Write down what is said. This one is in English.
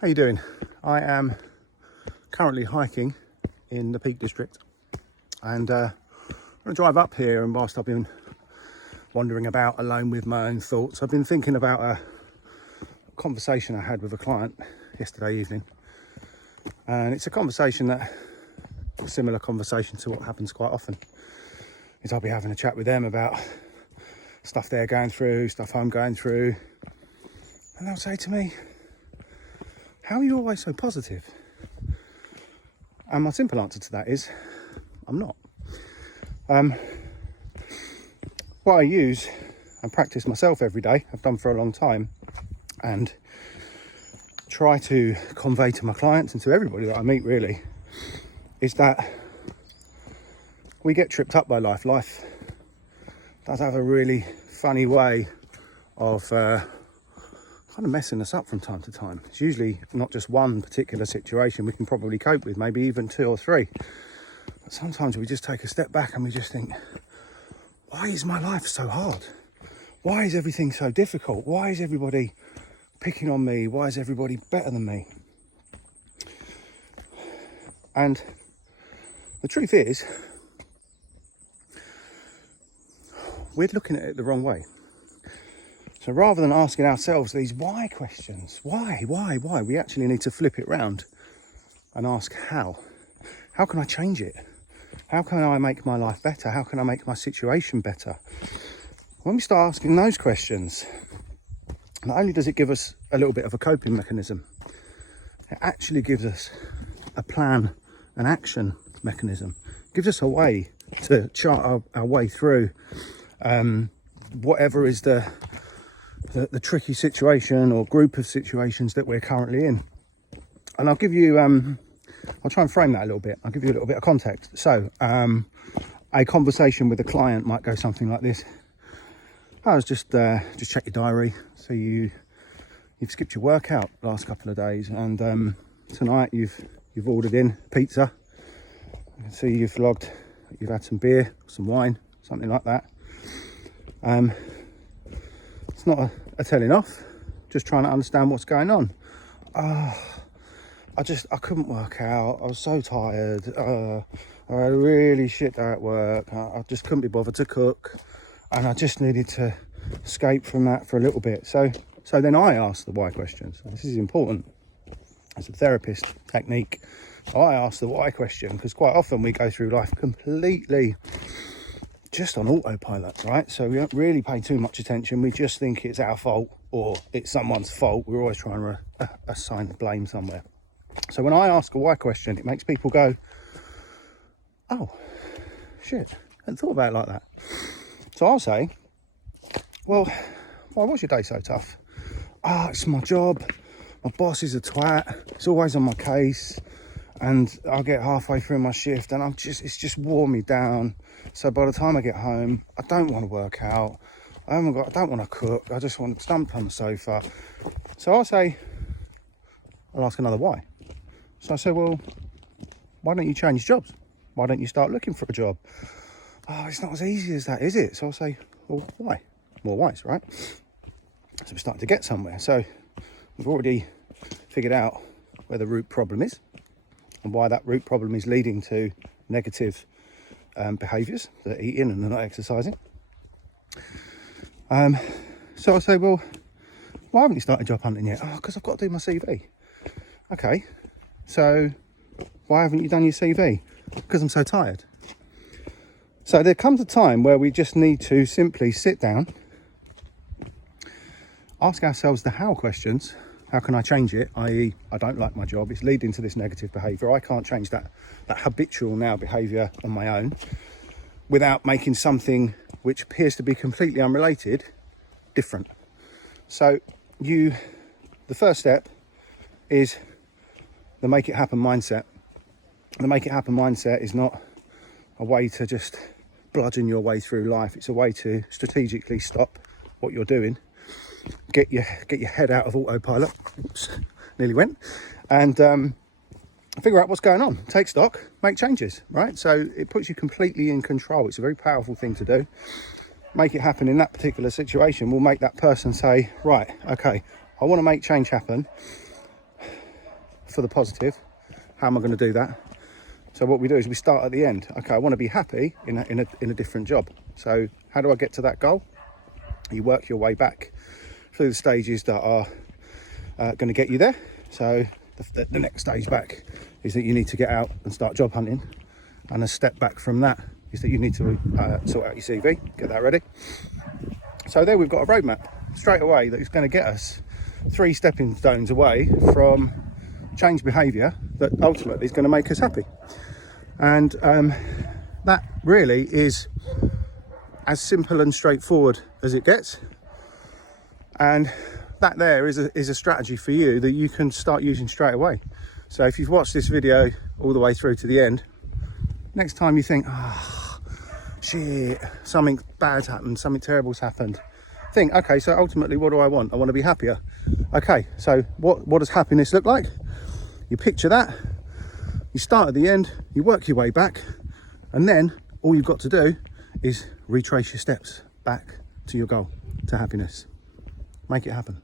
How you doing? I am currently hiking in the Peak District, and I'm going to drive up here, and whilst I've been wandering about alone with my own thoughts, I've been thinking about a conversation I had with a client yesterday evening, and it's a conversation that, a similar conversation to what happens quite often, is I'll be having a chat with them about stuff they're going through, stuff I'm going through, and they'll say to me, "How are you always so positive?" And my simple answer to that is, I'm not. What I use and practice myself every day, I've done for a long time, and try to convey to my clients and to everybody that I meet really, is that we get tripped up by life. Life does have a really funny way of kind of messing us up from time to time. It's usually not just one particular situation we can probably cope with, maybe even two or three. But sometimes we just take a step back and we just think, why is my life so hard? Why is everything so difficult? Why is everybody picking on me? Why is everybody better than me? And the truth is, we're looking at it the wrong way. So rather than asking ourselves these why questions, why, we actually need to flip it round and ask how. How can I change it? How can I make my life better? How can I make my situation better? When we start asking those questions, not only does it give us a little bit of a coping mechanism, it actually gives us a plan, an action mechanism. It gives us a way to chart our way through whatever is the tricky situation or group of situations that we're currently in. And I'll give you, I'll try and frame that a little bit. I'll give you a little bit of context. So a conversation with a client might go something like this. I was just check your diary. So you've skipped your workout the last couple of days, and tonight you've ordered in pizza. I can see you've had some beer, some wine, something like that. It's not a telling off, just trying to understand what's going on. I couldn't work out. I was so tired. I had a really shit day at work. I just couldn't be bothered to cook, and I just needed to escape from that for a little bit. So then I asked the why questions. This is important. It's a therapist technique. I ask the why question because quite often we go through life completely just on autopilot, right? So we don't really pay too much attention. We just think it's our fault or it's someone's fault. We're always trying to assign the blame somewhere. So when I ask a why question, it makes people go, oh, shit, I hadn't thought about it like that. So I'll say, well, why was your day so tough? It's my job. My boss is a twat. It's always on my case. And I'll get halfway through my shift and it's just wore me down. So by the time I get home, I don't want to work out. I don't want to cook. I just want to stump on the sofa. So I'll ask another why. So I say, well, why don't you change jobs? Why don't you start looking for a job? Oh, it's not as easy as that, is it? So I'll say, well, why? More whys, right? So we're starting to get somewhere. So we've already figured out where the root problem is and why that root problem is leading to negative behaviours, the eating and the not exercising. So I say, well, why haven't you started job hunting yet? Oh, because I've got to do my CV. Okay, so why haven't you done your CV? Because I'm so tired. So there comes a time where we just need to simply sit down, ask ourselves the how questions. How can I change it? I.e., I don't like my job. It's leading to this negative behaviour. I can't change that habitual now behaviour on my own without making something which appears to be completely unrelated different. So the first step is the make it happen mindset. The make it happen mindset is not a way to just bludgeon your way through life. It's a way to strategically stop what you're doing. Get your head out of autopilot. Oops, nearly went. And figure out what's going on. Take stock, make changes, right? So it puts you completely in control. It's a very powerful thing to do. Make it happen in that particular situation will make that person say, right, okay, I want to make change happen. for the positive. How am I going to do that? So what we do is we start at the end. Okay, I want to be happy in a different job. So how do I get to that goal? You work your way back through the stages that are going to get you there. So the next stage back is that you need to get out and start job hunting, and a step back from that is that you need to sort out your CV, get that ready. So there we've got a roadmap straight away that is going to get us 3 stepping stones away from change behaviour that ultimately is going to make us happy. And that really is as simple and straightforward as it gets. And that there is a strategy for you that you can start using straight away. So if you've watched this video all the way through to the end, next time you think, oh, shit, something bad's happened, something terrible's happened, think, okay, so ultimately what do I want? I want to be happier. Okay, so what does happiness look like? You picture that, you start at the end, you work your way back, and then all you've got to do is retrace your steps back to your goal, to happiness. Make it happen.